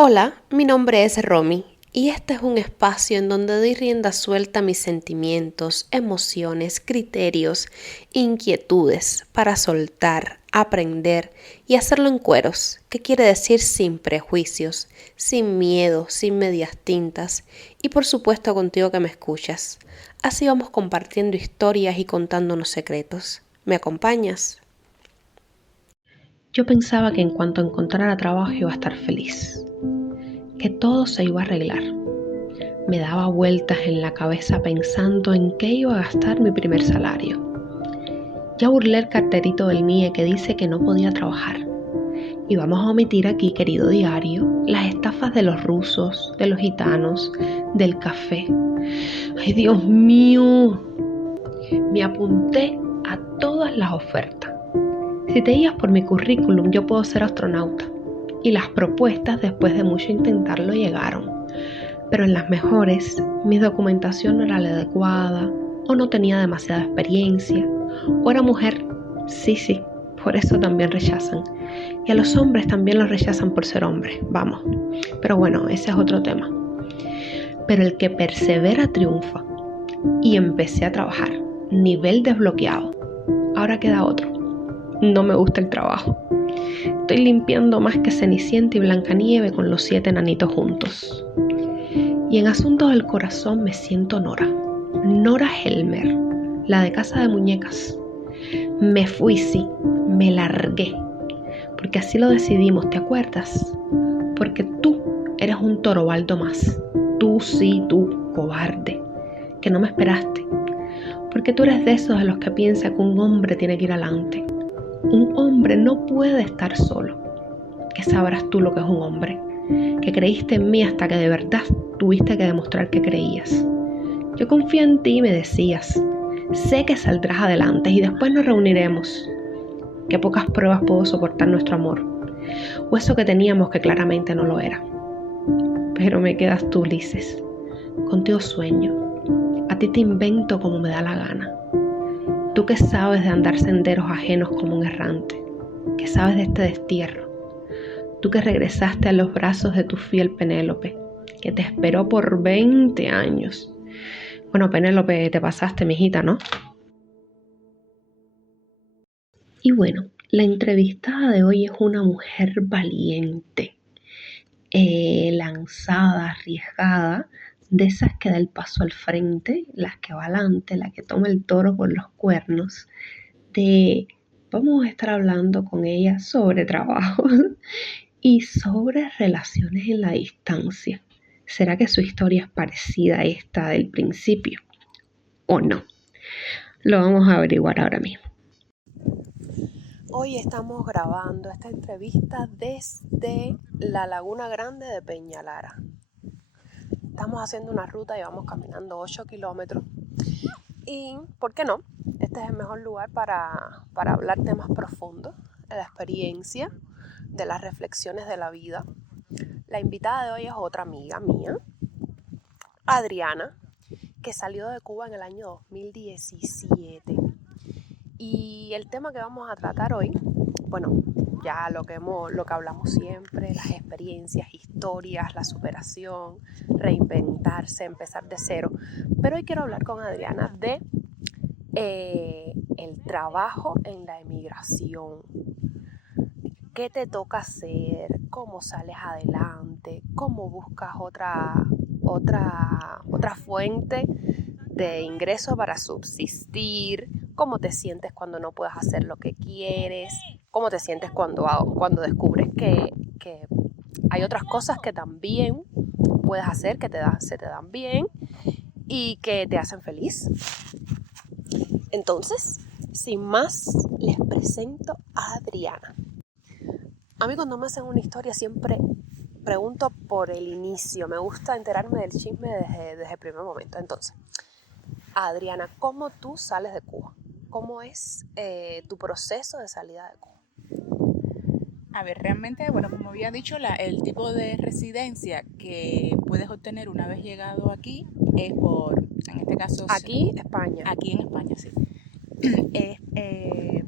Hola, mi nombre es Romy y este es un espacio en donde doy rienda suelta a mis sentimientos, emociones, criterios, inquietudes para soltar, aprender y hacerlo en cueros, que quiere decir sin prejuicios, sin miedo, sin medias tintas y por supuesto contigo que me escuchas. Así vamos compartiendo historias y contándonos secretos. ¿Me acompañas? Yo pensaba que en cuanto encontrara trabajo iba a estar feliz, que todo se iba a arreglar. Me daba vueltas en la cabeza pensando en qué iba a gastar mi primer salario. Ya burlé el carterito del NIE que dice que no podía trabajar. Y vamos a omitir aquí, querido diario, las estafas de los rusos, de los gitanos, del café. ¡Ay, Dios mío! Me apunté a todas las ofertas. Si te guías por mi currículum, yo puedo ser astronauta. Y las propuestas, después de mucho intentarlo, llegaron. Pero en las mejores, mi documentación no era la adecuada, o no tenía demasiada experiencia, o era mujer. Sí, por eso también rechazan. Y a los hombres también los rechazan por ser hombres, vamos. Pero bueno, ese es otro tema. Pero el que persevera triunfa. Y empecé a trabajar. Nivel desbloqueado. Ahora queda otro. No me gusta el trabajo. Estoy limpiando más que Cenicienta y Blancanieve con los 7 enanitos juntos. Y en asuntos del corazón me siento Nora. Nora Helmer, la de Casa de Muñecas. Me fui, sí, me largué. Porque así lo decidimos, ¿te acuerdas? Porque tú eres un Torobaldo más. Tú, sí, tú, cobarde. Que no me esperaste. Porque tú eres de esos de los que piensa que un hombre tiene que ir adelante. Un hombre no puede estar solo. Que sabrás tú lo que es un hombre. Que creíste en mí hasta que de verdad tuviste que demostrar que creías. Yo confío en ti y me decías, sé que saldrás adelante y después nos reuniremos. Qué pocas pruebas pudo soportar nuestro amor. O eso que teníamos que claramente no lo era. Pero me quedas tú, Ulises. Contigo sueño. A ti te invento como me da la gana. Tú que sabes de andar senderos ajenos como un errante. Que sabes de este destierro. Tú que regresaste a los brazos de tu fiel Penélope. Que te esperó por 20 años. Bueno, Penélope, te pasaste, mijita, ¿no? Y bueno, la entrevistada de hoy es una mujer valiente, lanzada, arriesgada, de esas que da el paso al frente, las que va adelante, la que toma el toro por los cuernos. Vamos a estar hablando con ella sobre trabajo y sobre relaciones en la distancia. ¿Será que su historia es parecida a esta del principio o no? Lo vamos a averiguar ahora mismo. Hoy estamos grabando esta entrevista desde la Laguna Grande de Peñalara. Estamos haciendo una ruta y vamos caminando 8 kilómetros. Y, ¿por qué no? Este es el mejor lugar para hablar temas profundos, de la experiencia, de las reflexiones de la vida. La invitada de hoy es otra amiga mía, Adriana, que salió de Cuba en el año 2017. Y el tema que vamos a tratar hoy, bueno, ya lo que hablamos siempre, las experiencias, historias, la superación, reinventarse, empezar de cero. Pero hoy quiero hablar con Adriana de el trabajo en la emigración. ¿Qué te toca hacer? ¿Cómo sales adelante? ¿Cómo buscas otra fuente de ingreso para subsistir? ¿Cómo te sientes cuando no puedes hacer lo que quieres? ¿Cómo te sientes cuando descubres que hay otras cosas que también puedes hacer, que se te dan bien y que te hacen feliz? Entonces, sin más, les presento a Adriana. A mí cuando me hacen una historia siempre pregunto por el inicio. Me gusta enterarme del chisme desde el primer momento. Entonces, Adriana, ¿cómo tú sales de Cuba? ¿Cómo es tu proceso de salida de Cuba? A ver, realmente, bueno, como había dicho, el tipo de residencia que puedes obtener una vez llegado aquí es en este caso... Aquí, España. Aquí en España, sí. Es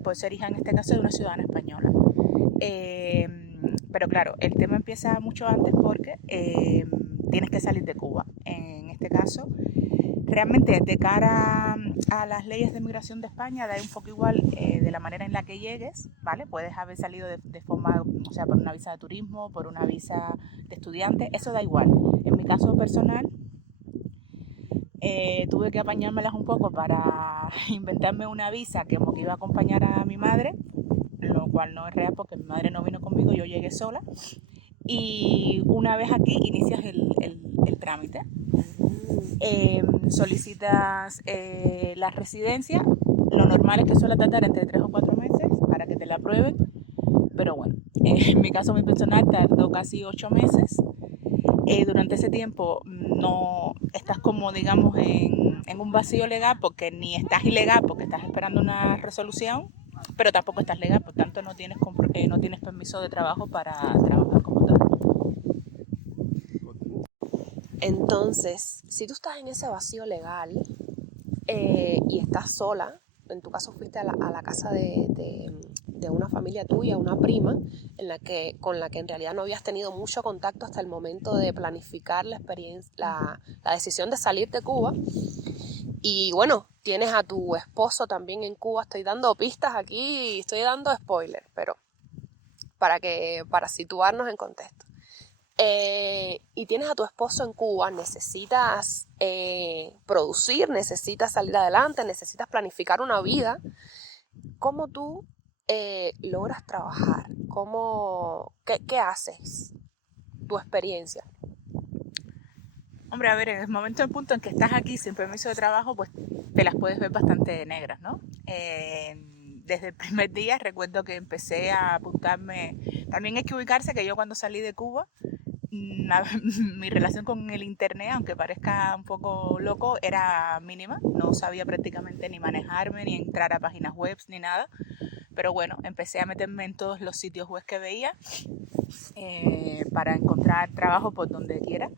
por ser hija, en este caso, de una ciudadana española. Pero claro, el tema empieza mucho antes porque tienes que salir de Cuba. En este caso, realmente de cara a las leyes de migración de España da un poco igual de la manera en la que llegues, ¿vale? Puedes haber salido de forma, o sea, por una visa de turismo, por una visa de estudiante, eso da igual. En mi caso personal, tuve que apañármelas un poco para inventarme una visa que como que iba a acompañar a mi madre, lo cual no es real porque mi madre no vino conmigo, yo llegué sola. Y una vez aquí inicias el trámite. Solicitas la residencia. Lo normal es que suele tardar entre 3 o 4 meses para que te la aprueben. Pero bueno, en mi caso, mi personal tardó casi 8 meses. Durante ese tiempo no estás como, digamos, en un vacío legal porque ni estás ilegal porque estás esperando una resolución, pero tampoco estás legal, por tanto no tienes permiso de trabajo para trabajar como tal. Entonces, si tú estás en ese vacío legal y estás sola, en tu caso fuiste a la casa de una familia tuya, una prima, con la que en realidad no habías tenido mucho contacto hasta el momento de planificar la experiencia, la decisión de salir de Cuba. Y bueno, tienes a tu esposo también en Cuba. Estoy dando pistas aquí, estoy dando spoilers, pero para situarnos en contexto. Y tienes a tu esposo en Cuba, necesitas producir, necesitas salir adelante, necesitas planificar una vida. ¿Cómo tú logras trabajar? ¿Qué haces? Tu experiencia. Hombre, a ver, en el momento, el punto en que estás aquí sin permiso de trabajo, pues te las puedes ver bastante negras, ¿no? Desde el primer día recuerdo que empecé a apuntarme. También hay que ubicarse que yo cuando salí de Cuba, mi relación con el internet, aunque parezca un poco loco, era mínima. No sabía prácticamente ni manejarme, ni entrar a páginas web, ni nada. Pero bueno, empecé a meterme en todos los sitios web que veía para encontrar trabajo por donde quiera.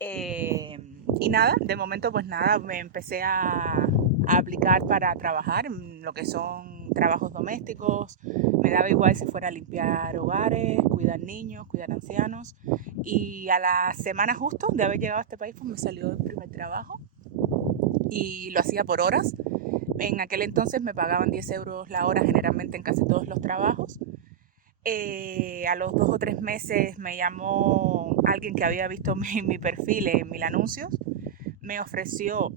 Y nada, de momento pues nada, me empecé a aplicar para trabajar en lo que son trabajos domésticos. Me daba igual si fuera limpiar hogares, cuidar niños, cuidar ancianos. Y a la semana justo de haber llegado a este país pues me salió el primer trabajo y lo hacía por horas. En aquel entonces me pagaban 10 euros la hora generalmente en casi todos los trabajos. A los 2 o 3 meses me llamó alguien que había visto mi perfil en Mil Anuncios. Me ofreció,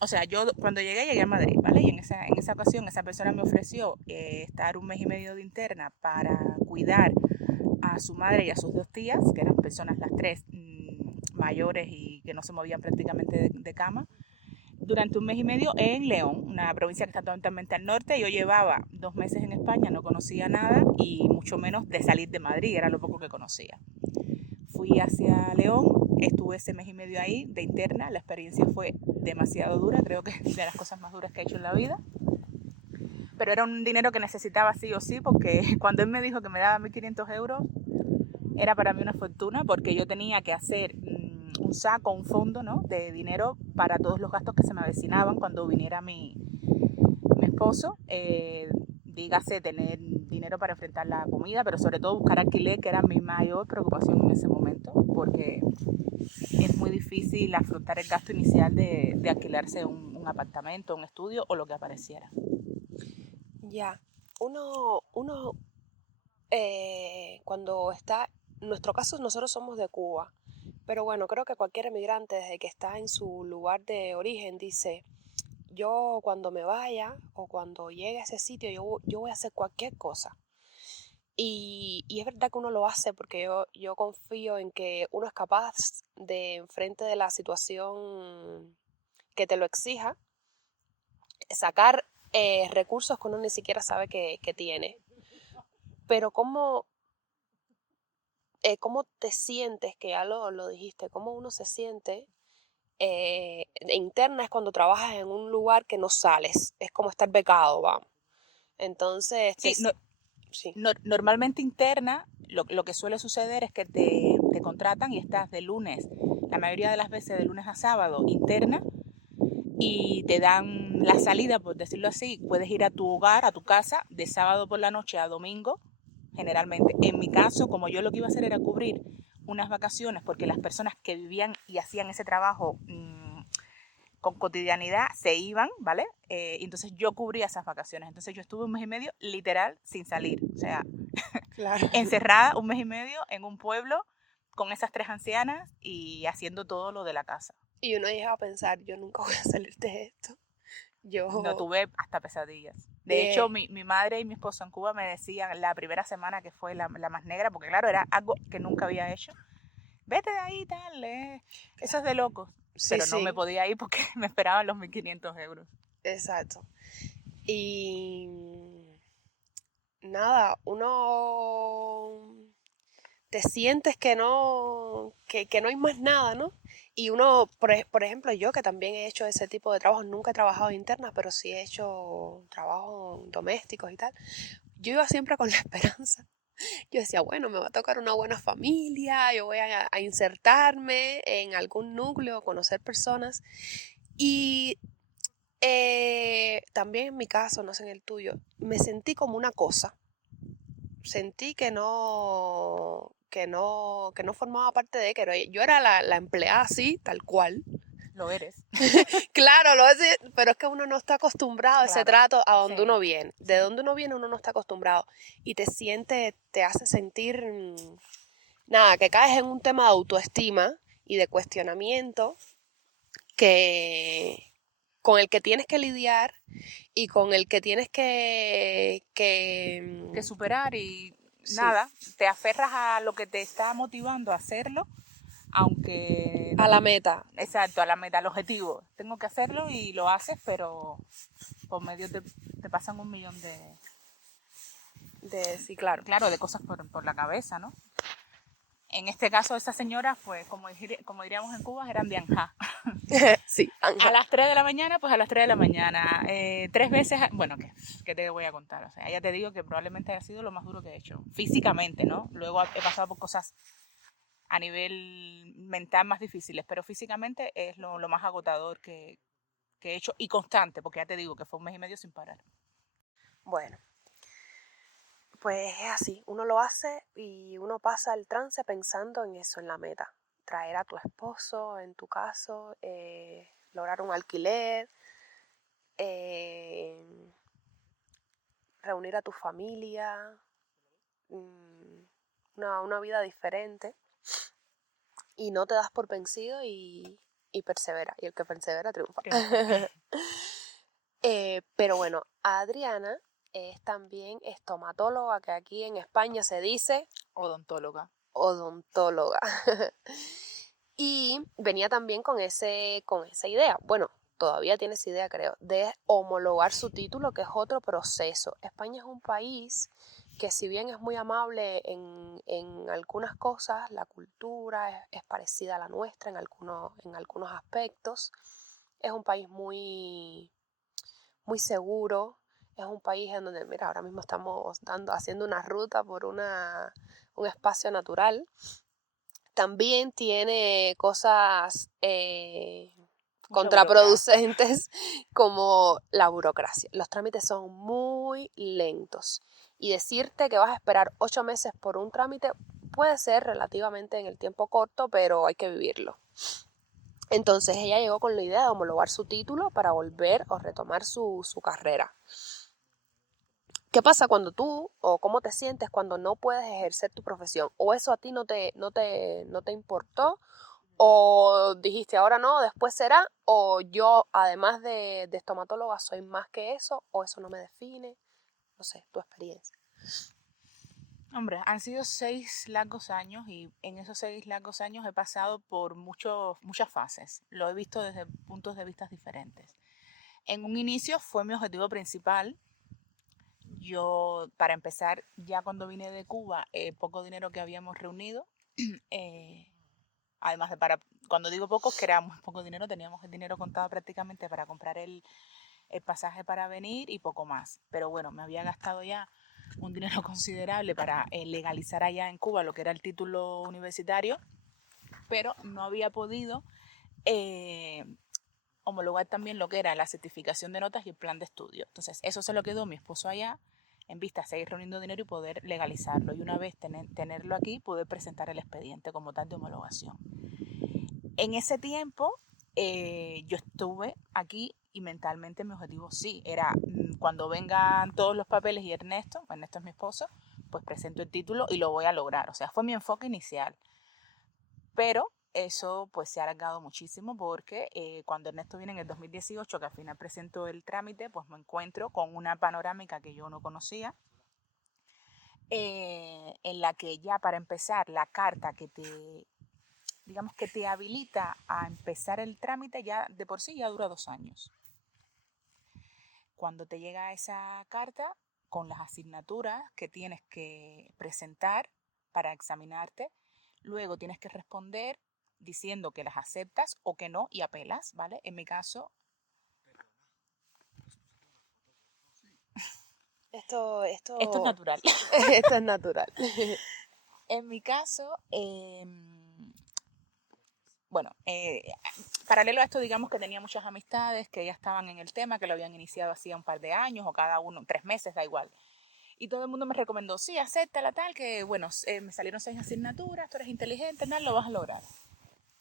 o sea, yo cuando llegué a Madrid, ¿vale? Y en esa ocasión esa persona me ofreció estar 1 mes y medio de interna para cuidar a su madre y a sus 2 tías, que eran personas las 3 mayores y que no se movían prácticamente de cama, durante 1 mes y medio en León, una provincia que está totalmente al norte. Yo llevaba 2 meses en España, no conocía nada y mucho menos de salir de Madrid, era lo poco que conocía. Fui hacia León, estuve ese 1 mes y medio ahí de interna, la experiencia fue demasiado dura, creo que es de las cosas más duras que he hecho en la vida. Pero era un dinero que necesitaba sí o sí, porque cuando él me dijo que me daba 1.500 euros, era para mí una fortuna, porque yo tenía que hacer un saco, un fondo, ¿no?, de dinero para todos los gastos que se me avecinaban cuando viniera mi esposo. Dígase tener dinero para enfrentar la comida, pero sobre todo buscar alquiler, que era mi mayor preocupación en ese momento, porque es muy difícil afrontar el gasto inicial de alquilarse un apartamento, un estudio o lo que apareciera. Ya, uno cuando está, en nuestro caso nosotros somos de Cuba, pero bueno, creo que cualquier emigrante desde que está en su lugar de origen dice, yo cuando me vaya o cuando llegue a ese sitio, yo voy a hacer cualquier cosa. Y es verdad que uno lo hace porque yo confío en que uno es capaz de, enfrente de la situación que te lo exija, sacar recursos que uno ni siquiera sabe que tiene. Pero ¿cómo te sientes? Que ya lo dijiste, ¿cómo uno se siente? Interna es cuando trabajas en un lugar que no sales, es como estar becado, vamos. Entonces, Sí, sí. normalmente interna, lo que suele suceder es que te contratan y estás de lunes, la mayoría de las veces de lunes a sábado, interna, y te dan la salida, por decirlo así. Puedes ir a tu hogar, a tu casa, de sábado por la noche a domingo, generalmente. En mi caso, como yo lo que iba a hacer era cubrir unas vacaciones, porque las personas que vivían y hacían ese trabajo con cotidianidad se iban, ¿vale? Y entonces yo cubría esas vacaciones. Entonces yo estuve un mes y medio literal sin salir. O sea, Claro. encerrada un mes y medio en un pueblo con esas 3 ancianas y haciendo todo lo de la casa. Y uno llega a pensar, yo nunca voy a salir de esto. No Yo, tuve hasta pesadillas. De eh, hecho, mi madre y mi esposo en Cuba me decían la primera semana que fue la más negra, porque claro, era algo que nunca había hecho. Vete de ahí, tal, eso es de locos. sí, Pero no me sí, podía ir porque me esperaban los 1.500 euros. exacto. Y nada, uno te sientes que no hay más nada, ¿no? Y uno, por ejemplo, yo que también he hecho ese tipo de trabajos, nunca he trabajado internas, pero sí he hecho trabajos domésticos y tal. Yo iba siempre con la esperanza. Yo decía, bueno, me va a tocar una buena familia, yo voy a insertarme en algún núcleo, conocer personas. Y también en mi caso, no sé en el tuyo, me sentí como una cosa. Sentí que no formaba parte de, que yo era la empleada así, tal cual. Lo eres. Claro, pero es que uno no está acostumbrado a ese Claro. trato a donde Sí, uno viene. De sí. donde uno viene uno no está acostumbrado. Y te hace sentir, nada, que caes en un tema de autoestima y de cuestionamiento que, con el que tienes que lidiar y con el que tienes Que superar y sí, nada, te aferras a lo que te está motivando a hacerlo, aunque a no la te... meta. Exacto, a la meta, al objetivo. Tengo que hacerlo y lo haces, pero por medio te pasan 1.000.000 Sí, claro. claro, de cosas por la cabeza, ¿no? En este caso, esas señoras, pues, como diríamos en Cuba, eran de Anjá. Sí, A Anja. las 3 de la mañana, pues a las 3 de la mañana. 3 veces, bueno, ¿qué te voy a contar? O sea, ya te digo que probablemente haya sido lo más duro que he hecho. Físicamente, ¿no? Luego he pasado por cosas a nivel mental más difíciles, pero físicamente es lo más agotador que he hecho y constante, porque ya te digo que fue un mes y medio sin parar. Bueno, pues es así. Uno lo hace y uno pasa el trance pensando en eso, en la meta. Traer a tu esposo, en tu caso, lograr un alquiler, eh, reunir a tu familia, mm, una vida diferente. Y no te das por vencido y persevera. Y el que persevera triunfa. Triunfa. Pero bueno, Adriana es también estomatóloga, que aquí en España se dice Odontóloga. odontóloga. Y venía también con esa idea. Bueno, todavía tiene esa idea, creo, de homologar su título, que es otro proceso. España es un país que si bien es muy amable en algunas cosas, la cultura es parecida a la nuestra en algunos aspectos. Es un país muy seguro. Es un país en donde, mira, ahora mismo estamos haciendo una ruta por un espacio natural. También tiene cosas Mucha burocracia. contraproducentes como la burocracia. Los trámites son muy lentos y decirte que vas a esperar 8 meses por un trámite puede ser relativamente en el tiempo corto, pero hay que vivirlo. Entonces ella llegó con la idea de homologar su título para volver o retomar su carrera. ¿Qué pasa cuando tú o cómo te sientes cuando no puedes ejercer tu profesión? ¿O eso a ti no te importó? ¿O dijiste ahora no, después será? ¿O yo, además de estomatóloga, soy más que eso? ¿O eso no me define? No sé, tu experiencia. Hombre, han sido 6 largos años y en esos 6 largos años he pasado por muchas fases. Lo he visto desde puntos de vista diferentes. En un inicio fue mi objetivo principal. Yo, para empezar, ya cuando vine de Cuba, poco dinero que habíamos reunido, eh, además de cuando digo poco, que era muy poco dinero, teníamos el dinero contado prácticamente para comprar el pasaje para venir y poco más. Pero bueno, me había gastado ya un dinero considerable para legalizar allá en Cuba lo que era el título universitario, pero no había podido eh, homologar también lo que era la certificación de notas y el plan de estudio. Entonces, eso se lo quedó mi esposo allá en vista a seguir reuniendo dinero y poder legalizarlo. Y una vez tenerlo aquí, poder presentar el expediente como tal de homologación. En ese tiempo, yo estuve aquí y mentalmente mi objetivo sí, era cuando vengan todos los papeles y Ernesto es mi esposo, pues presento el título y lo voy a lograr. O sea, fue mi enfoque inicial. Pero eso pues se ha alargado muchísimo porque cuando Ernesto viene en el 2018, que al final presento el trámite, pues me encuentro con una panorámica que yo no conocía, en la que ya para empezar la carta que te habilita a empezar el trámite ya de por sí ya dura 2 años. Cuando te llega esa carta con las asignaturas que tienes que presentar para examinarte, luego tienes que responder diciendo que las aceptas o que no y apelas, ¿vale? En mi caso... Esto es natural. Esto es natural. En mi caso, bueno, paralelo a esto, digamos que tenía muchas amistades que ya estaban en el tema, que lo habían iniciado hacía un par de años o cada uno, 3 meses, da igual. Y todo el mundo me recomendó, sí, acéptala tal, que bueno, me salieron 6 asignaturas, tú eres inteligente, tal, lo vas a lograr.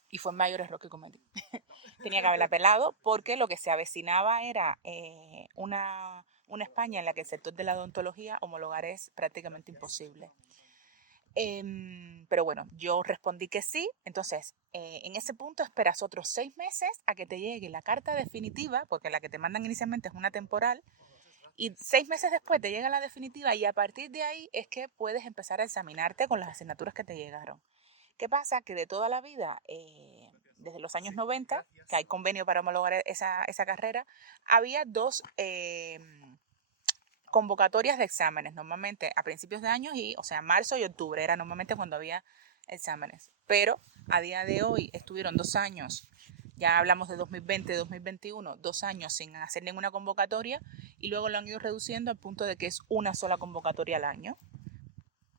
Y fue el mayor error que cometí. Tenía que haberla pelado porque lo que se avecinaba era una España en la que el sector de la odontología homologar es prácticamente imposible. Pero bueno, yo respondí que sí. Entonces, en ese punto esperas otros 6 meses a que te llegue la carta definitiva, porque la que te mandan inicialmente es una temporal, y 6 meses después te llega la definitiva y a partir de ahí es que puedes empezar a examinarte con las asignaturas que te llegaron. ¿Qué pasa? Que de toda la vida, desde los años 90, que hay convenio para homologar esa carrera, había 2 convocatorias de exámenes, normalmente a principios de año, o sea, marzo y octubre era normalmente cuando había exámenes. Pero a día de hoy estuvieron 2 años, ya hablamos de 2020, 2021, 2 años sin hacer ninguna convocatoria y luego lo han ido reduciendo al punto de que es una sola convocatoria al año.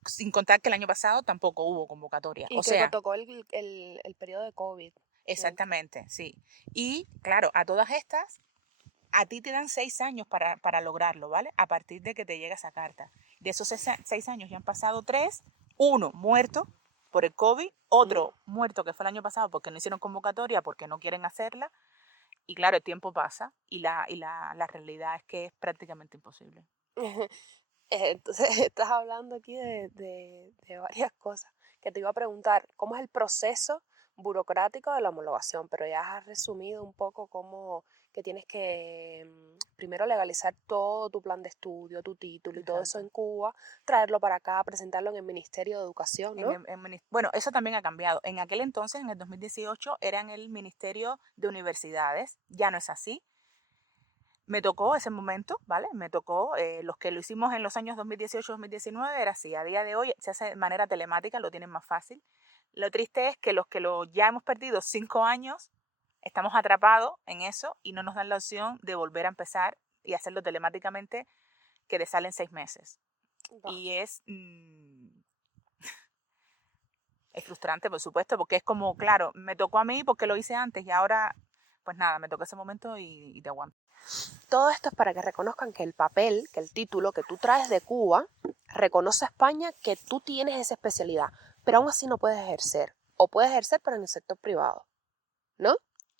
Sin contar que el año pasado tampoco hubo convocatoria. Y que tocó el periodo de COVID. Exactamente, sí. Y claro, a todas estas, a ti te dan 6 años para lograrlo, ¿vale? A partir de que te llega esa carta. De esos 6 años ya han pasado 3, uno muerto por el COVID, otro muerto que fue el año pasado porque no hicieron convocatoria, porque no quieren hacerla. Y claro, el tiempo pasa y la realidad es que es prácticamente imposible. Entonces, estás hablando aquí de varias cosas que te iba a preguntar. ¿Cómo es el proceso burocrático de la homologación? Pero ya has resumido un poco cómo que tienes que primero legalizar todo tu plan de estudio, tu título y todo eso en Cuba, traerlo para acá, presentarlo en el Ministerio de Educación, ¿no? Bueno, eso también ha cambiado. En aquel entonces, en el 2018, era en el Ministerio de Universidades. Ya no es así. Me tocó ese momento, ¿vale? Me tocó, los que lo hicimos en los años 2018-2019 era así. A día de hoy se hace de manera telemática, lo tienen más fácil. Lo triste es que los que ya hemos perdido 5 años, estamos atrapados en eso y no nos dan la opción de volver a empezar y hacerlo telemáticamente, que te salen 6 meses. Y es frustrante, por supuesto, porque es como, claro, me tocó a mí porque lo hice antes y ahora, pues nada, me tocó ese momento y te aguanto. Todo esto es para que reconozcan que el papel, que el título que tú traes de Cuba, reconoce a España que tú tienes esa especialidad, pero aún así no puedes ejercer. O puedes ejercer, pero en el sector privado, ¿no?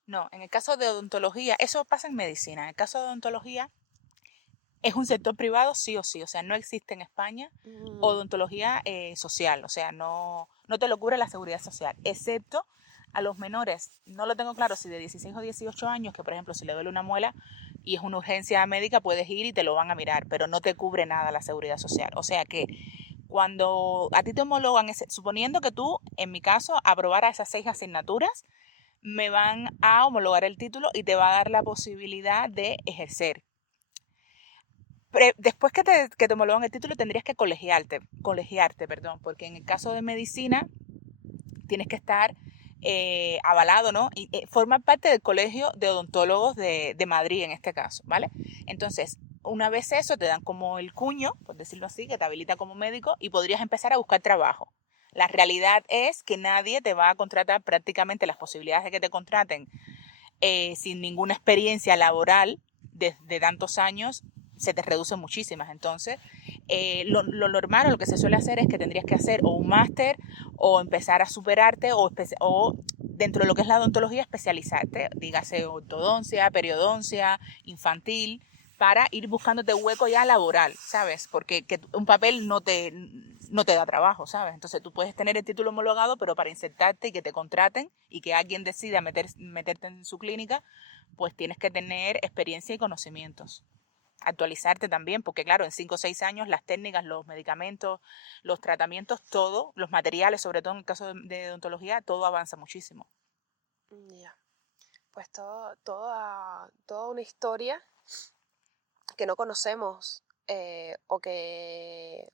No, en el caso de odontología, eso pasa en medicina. En el caso de odontología, es un sector privado sí o sí. O sea, no existe en España odontología social. O sea, no te lo cubre la seguridad social, excepto a los menores. No lo tengo claro si de 16 o 18 años, que por ejemplo si le duele una muela y es una urgencia médica, puedes ir y te lo van a mirar, pero no te cubre nada la seguridad social. O sea que cuando a ti te homologan, suponiendo que tú, en mi caso, aprobaras esas 6 asignaturas, me van a homologar el título y te va a dar la posibilidad de ejercer. Después que te homologan el título tendrías que colegiarte, porque en el caso de medicina tienes que estar avalado, ¿no? Y formar parte del Colegio de Odontólogos de Madrid en este caso, ¿vale? Entonces, una vez eso, te dan como el cuño, por decirlo así, que te habilita como médico y podrías empezar a buscar trabajo. La realidad es que nadie te va a contratar, prácticamente las posibilidades de que te contraten sin ninguna experiencia laboral de tantos años se te reducen muchísimas. Entonces, Lo normal o lo que se suele hacer es que tendrías que hacer o un máster o empezar a superarte o dentro de lo que es la odontología especializarte, dígase ortodoncia, periodoncia, infantil, para ir buscándote hueco ya laboral, ¿sabes? Porque un papel no te da trabajo, ¿sabes? Entonces tú puedes tener el título homologado, pero para insertarte y que te contraten y que alguien decida meterte en su clínica, pues tienes que tener experiencia y conocimientos. Actualizarte también, porque claro, en 5 o 6 años las técnicas, los medicamentos, los tratamientos, todo, los materiales, sobre todo en el caso de odontología, todo avanza muchísimo. Ya, pues toda una historia que no conocemos o que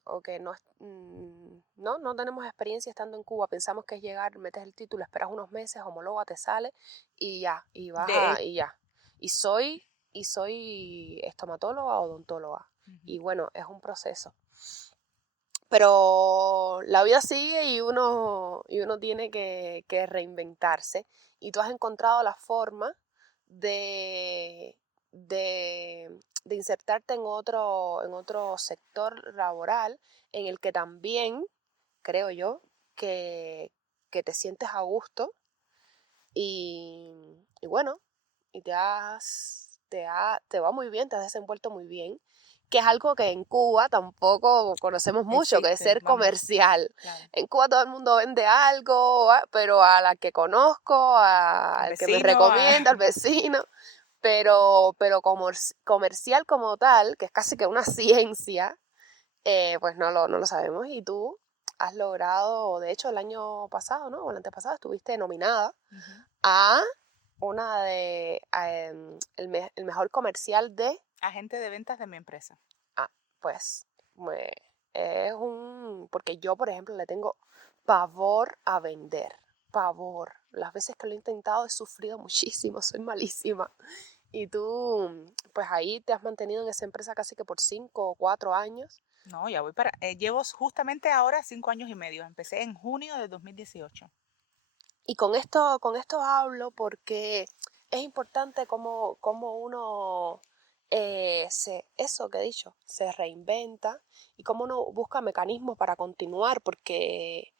no tenemos experiencia estando en Cuba. Pensamos que es llegar, metes el título, esperas unos meses, homologa, te sale y ya, y y ya. Y soy estomatóloga o odontóloga. Y bueno, es un proceso. Pero la vida sigue y uno tiene que reinventarse. Y tú has encontrado la forma de, de insertarte en otro sector laboral en el que también, creo yo, que te sientes a gusto y bueno, y te va muy bien, te has desenvuelto muy bien, que es algo que en Cuba tampoco conocemos mucho, que es Existe, ser vamos, comercial. claro. En Cuba todo el mundo vende algo, pero a la que conozco, al que me Vecino, recomienda, al vecino, pero comercial como tal, que es casi que una ciencia, pues no lo sabemos. Y tú has logrado, de hecho el año pasado, ¿no? O el antepasado, estuviste nominada a el mejor comercial de, agente de ventas de mi empresa. pues, porque yo, por ejemplo, le tengo pavor a vender, pavor. Las veces que lo he intentado he sufrido muchísimo, soy malísima. Y tú, pues ahí te has mantenido en esa empresa casi que por 5 o 4 años. No, ya voy llevo justamente ahora 5 años y medio. Empecé en junio de 2018. Y con esto hablo porque es importante cómo uno, eso que he dicho, se reinventa y cómo uno busca mecanismos para continuar, porque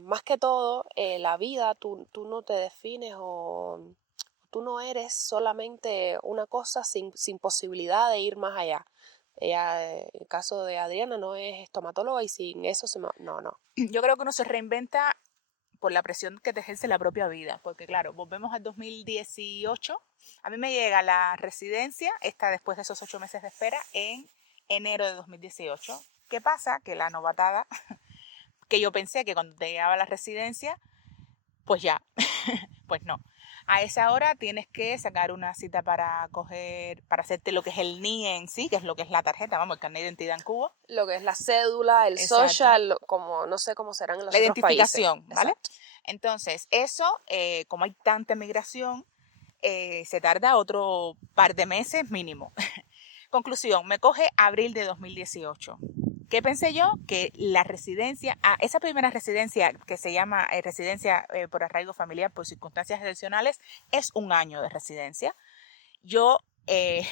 más que todo, la vida, tú no te defines o tú no eres solamente una cosa sin posibilidad de ir más allá. Ella, en el caso de Adriana, no es estomatóloga y sin eso no. Yo creo que uno se reinventa por la presión que te ejerce la propia vida, porque claro, volvemos al 2018, a mí me llega la residencia, esta después de esos 8 meses de espera, en enero de 2018. ¿Qué pasa? Que la novatada, que yo pensé que cuando te llegaba la residencia, pues ya, pues no. A esa hora tienes que sacar una cita para hacerte lo que es el NIE en sí, que es lo que es la tarjeta, vamos, el carnet de identidad en Cuba. Lo que es la cédula, el Exacto. social, como no sé cómo serán en los La otros países. identificación, ¿vale? Exacto. Entonces, eso, como hay tanta migración, se tarda otro par de meses mínimo. Conclusión, me coge abril de 2018. ¿Qué pensé yo? Que la residencia, esa primera residencia que se llama residencia por arraigo familiar por circunstancias excepcionales, es 1 año de residencia. Yo, y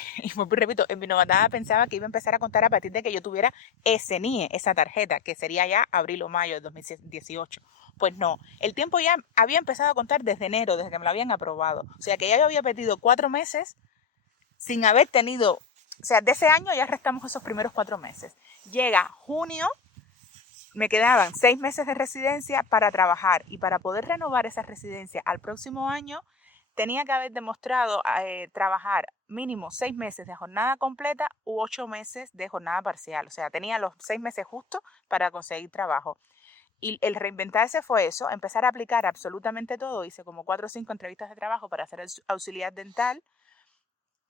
repito, en mi novatada pensaba que iba a empezar a contar a partir de que yo tuviera ese NIE, esa tarjeta, que sería ya abril o mayo de 2018. Pues no, el tiempo ya había empezado a contar desde enero, desde que me lo habían aprobado. O sea que ya yo había pedido 4 meses sin haber tenido, o sea, de ese año ya restamos esos primeros 4 meses. Llega junio, me quedaban 6 meses de residencia para trabajar y para poder renovar esa residencia al próximo año tenía que haber demostrado trabajar mínimo 6 meses de jornada completa u 8 meses de jornada parcial. O sea, tenía los 6 meses justos para conseguir trabajo. Y el reinventarse fue eso, empezar a aplicar absolutamente todo. Hice como 4 o 5 entrevistas de trabajo para hacer el auxiliar dental.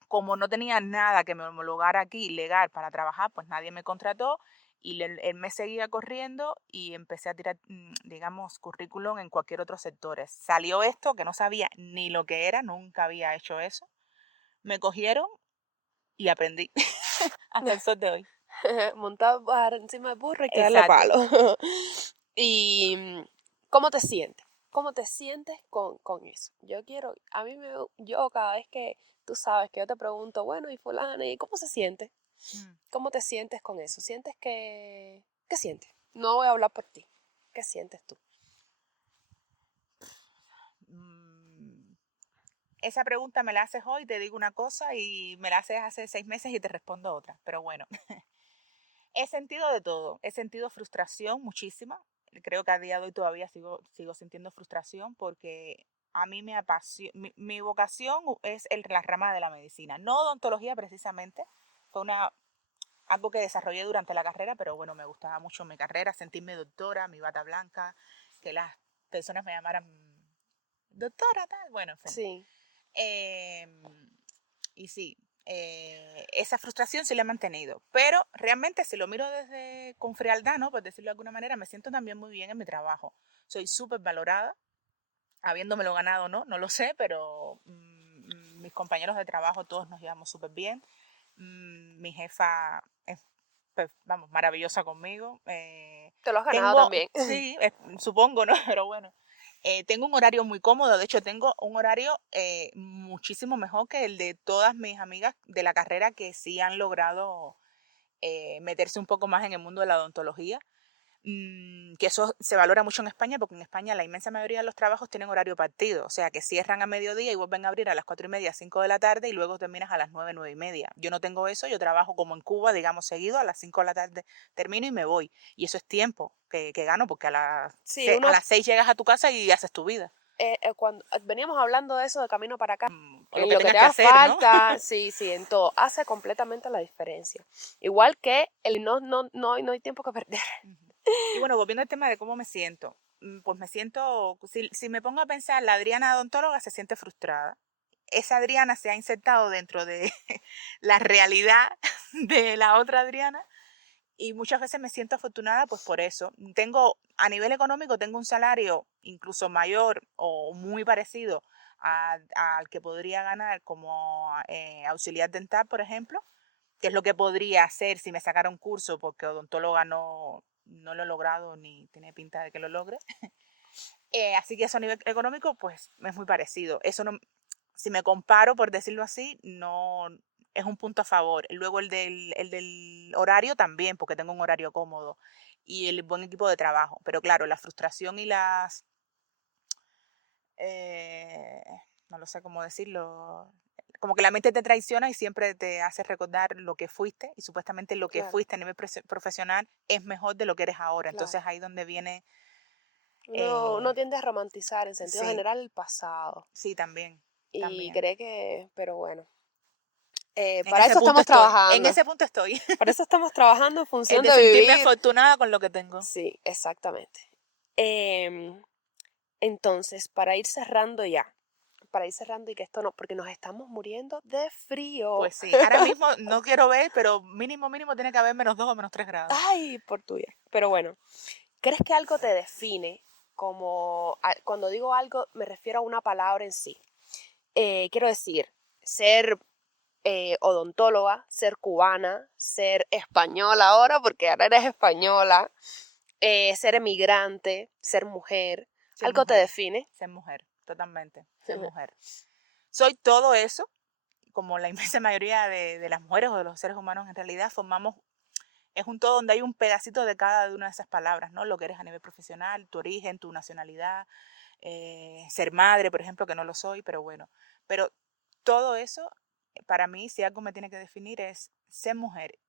Como no tenía nada que me homologara aquí legal para trabajar, pues nadie me contrató y el mes seguía corriendo y empecé a tirar, digamos, currículum en cualquier otro sector. Salió esto que no sabía ni lo que era, nunca había hecho eso. Me cogieron y aprendí hasta el sol de hoy. Montado encima del burro y que darle Exacto. palo. ¿Y cómo te sientes? ¿Cómo te sientes con eso? Yo cada vez que tú sabes que yo te pregunto, bueno, y fulana, ¿y cómo se siente? ¿Cómo te sientes con eso? ¿Sientes que... ¿Qué sientes? No voy a hablar por ti. ¿Qué sientes tú? Esa pregunta me la haces hoy, te digo una cosa, y me la haces hace 6 meses y te respondo otra. Pero bueno, he sentido de todo. He sentido frustración muchísima. Creo que a día de hoy todavía sigo sintiendo frustración porque a mí me apasiona. Mi vocación es la rama de la medicina, no odontología precisamente. Fue algo que desarrollé durante la carrera, pero bueno, me gustaba mucho mi carrera, sentirme doctora, mi bata blanca, que las personas me llamaran doctora, tal, bueno, en fin. Sí. Y sí, esa frustración sí la he mantenido, pero realmente si lo miro con frialdad, ¿no? Por decirlo de alguna manera, me siento también muy bien en mi trabajo. Soy súper valorada, habiéndomelo ganado, no lo sé, pero mis compañeros de trabajo todos nos llevamos súper bien. Mi jefa es, pues, vamos, maravillosa conmigo. Te lo has ganado también. Sí, supongo, ¿no? Pero bueno, tengo un horario muy cómodo. De hecho, tengo un horario muchísimo mejor que el de todas mis amigas de la carrera que sí han logrado meterse un poco más en el mundo de la odontología. Que eso se valora mucho en España, porque en España la inmensa mayoría de los trabajos tienen horario partido, o sea que cierran a mediodía y vuelven a abrir a las 4:30, 5 de la tarde y luego terminas a las 9, 9:30. Yo no tengo eso, yo trabajo como en Cuba, digamos seguido, a las 5 de la tarde termino y me voy. Y eso es tiempo que gano, porque Sí, a las 6 llegas a tu casa y haces tu vida. Cuando veníamos hablando de eso de camino para acá, O en lo que lo que tengas te que haga hacer, ¿no? falta, sí, en todo, hace completamente la diferencia. Igual que el no hay tiempo que perder. Y bueno, volviendo al tema de cómo me siento, pues me siento, si me pongo a pensar, la Adriana odontóloga se siente frustrada. Esa Adriana se ha insertado dentro de la realidad de la otra Adriana y muchas veces me siento afortunada pues por eso. A nivel económico, tengo un salario incluso mayor o muy parecido al que podría ganar como auxiliar dental, por ejemplo, que es lo que podría hacer si me sacara un curso, porque odontóloga no lo he logrado ni tiene pinta de que lo logre. Así que eso a nivel económico, pues es muy parecido. Eso no, si me comparo, por decirlo así, no es un punto a favor. Luego el del horario también, porque tengo un horario cómodo y el buen equipo de trabajo. Pero claro, la frustración y eh, no lo sé cómo decirlo, como que la mente te traiciona y siempre te hace recordar lo que fuiste y supuestamente lo que Claro, fuiste a nivel profesional es mejor de lo que eres ahora. claro. Entonces ahí donde viene, Uno tiende a romantizar en sentido sí, general el pasado sí, también, y también. cree que, pero bueno, En para ese eso punto estamos estoy, en trabajando. ese punto estoy, Para eso estamos trabajando en el función de de sentirme vivir. afortunada con lo que tengo. Sí, exactamente. Em, entonces, para ir cerrando y que esto no, porque nos estamos muriendo de frío. Pues sí, ahora mismo no quiero ver, pero mínimo, mínimo tiene que haber -2 o -3 grados. Ay, por tuya. Pero bueno, ¿crees que algo te define? Como cuando digo algo me refiero a una palabra en sí. Quiero decir, ser odontóloga, ser cubana, ser española ahora, porque ahora eres española, ser emigrante, ser mujer. Ser ¿Algo te mujer, define? ser mujer, totalmente, ser mujer. Soy todo eso, como la inmensa mayoría de las mujeres o de los seres humanos en realidad, es un todo donde hay un pedacito de cada una de esas palabras, ¿no? Lo que eres a nivel profesional, tu origen, tu nacionalidad, ser madre, por ejemplo, que no lo soy, pero bueno. Pero todo eso, para mí, si algo me tiene que definir es ser mujer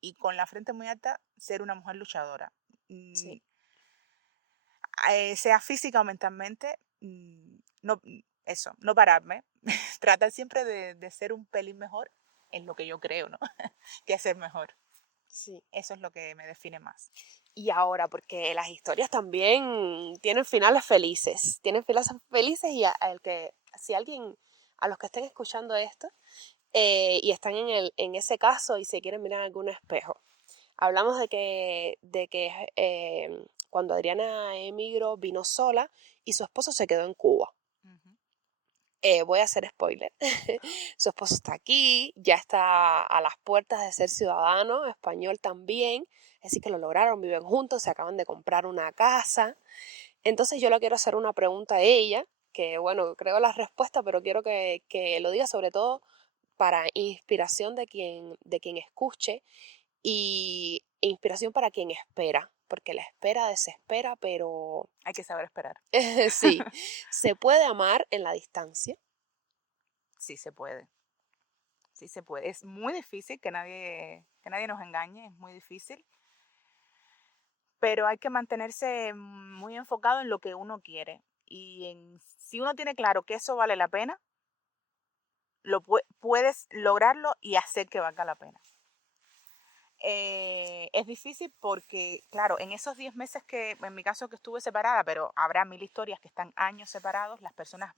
y con la frente muy alta, ser una mujer luchadora. Mm, Sí, Sea física o mentalmente, no, eso, no pararme. Tratar siempre de ser un pelín mejor en lo que yo creo, ¿no? Que ser mejor. sí. Eso es lo que me define más. Y ahora, porque las historias también tienen finales felices, tienen finales felices y si alguien, a los que estén escuchando esto y están en ese caso y se quieren mirar en algún espejo, hablamos de que cuando Adriana emigró vino sola y su esposo se quedó en Cuba. Ujú. Voy a hacer spoiler. Su esposo está aquí, ya está a las puertas de ser ciudadano español también, así que lo lograron, viven juntos, se acaban de comprar una casa. Entonces yo le quiero hacer una pregunta a ella, que bueno, creo la respuesta, pero quiero que lo diga sobre todo para inspiración de quien escuche y inspiración para quien espera, porque la espera desespera, pero Hay que saber esperar. sí, se puede amar en la distancia. Sí se puede. Sí se puede. Es muy difícil que nadie nos engañe, es muy difícil. Pero hay que mantenerse muy enfocado en lo que uno quiere. Si uno tiene claro que eso vale la pena, puedes lograrlo y hacer que valga la pena. Es difícil porque, claro, en esos 10 meses que, en mi caso que estuve separada, pero habrá 1000 historias que están años separados, las personas,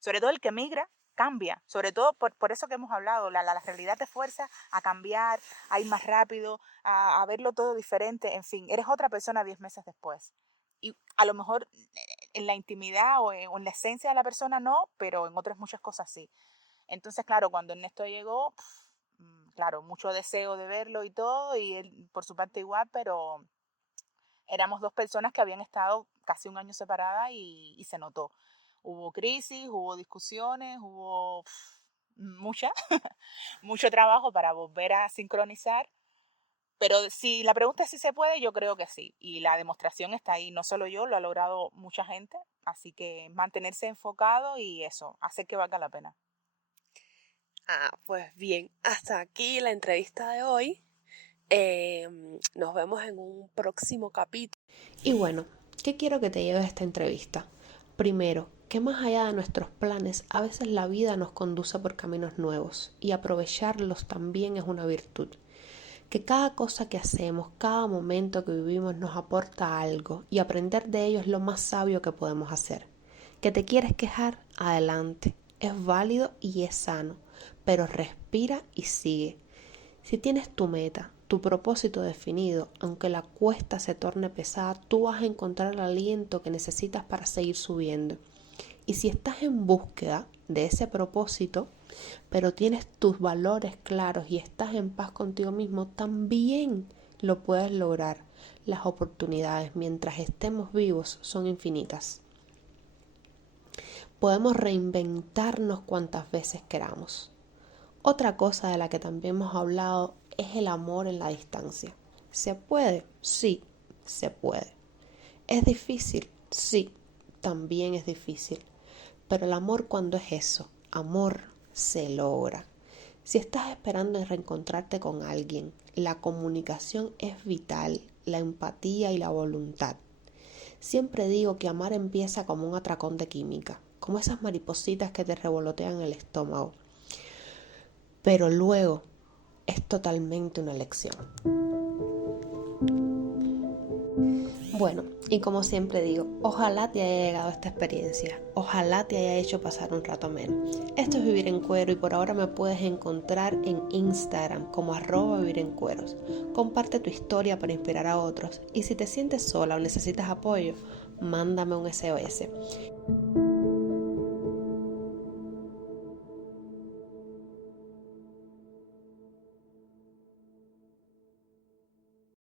sobre todo el que migra, cambia. Sobre todo por eso que hemos hablado, la realidad te fuerza a cambiar, a ir más rápido, a verlo todo diferente, en fin, eres otra persona 10 meses después. Y a lo mejor en la intimidad o en la esencia de la persona no, pero en otras muchas cosas sí. Entonces, claro, cuando Ernesto llegó, claro, mucho deseo de verlo y todo, y él por su parte igual, pero éramos dos personas que habían estado casi un año separadas y se notó. Hubo crisis, hubo discusiones, hubo mucho trabajo para volver a sincronizar. Pero si la pregunta es si se puede, yo creo que sí. Y la demostración está ahí. No solo yo, lo ha logrado mucha gente. Así que mantenerse enfocado y eso, hacer que valga la pena. Pues bien, hasta aquí la entrevista de hoy. Nos vemos en un próximo capítulo. Y bueno, ¿qué quiero que te lleves esta entrevista? Primero, que más allá de nuestros planes, a veces la vida nos conduce por caminos nuevos y aprovecharlos también es una virtud. Que cada cosa que hacemos, cada momento que vivimos nos aporta algo y aprender de ello es lo más sabio que podemos hacer. ¿Que te quieres quejar? Adelante. Es válido y es sano, pero respira y sigue. Si tienes tu meta, tu propósito definido, aunque la cuesta se torne pesada, tú vas a encontrar el aliento que necesitas para seguir subiendo. Y si estás en búsqueda de ese propósito, pero tienes tus valores claros y estás en paz contigo mismo, también lo puedes lograr. Las oportunidades mientras estemos vivos son infinitas. Podemos reinventarnos cuantas veces queramos. Otra cosa de la que también hemos hablado es el amor en la distancia. ¿Se puede? Sí, se puede. ¿Es difícil? Sí, también es difícil. Pero el amor, cuando es eso, amor, se logra. Si estás esperando en reencontrarte con alguien, la comunicación es vital, la empatía y la voluntad. Siempre digo que amar empieza como un atracón de química, como esas maripositas que te revolotean el estómago. Pero luego es totalmente una elección. Bueno, y como siempre digo, ojalá te haya llegado esta experiencia, ojalá te haya hecho pasar un rato menos. Esto es Vivir en Cuero y por ahora me puedes encontrar en Instagram como @vivirencueros. Comparte tu historia para inspirar a otros y si te sientes sola o necesitas apoyo, mándame un SOS.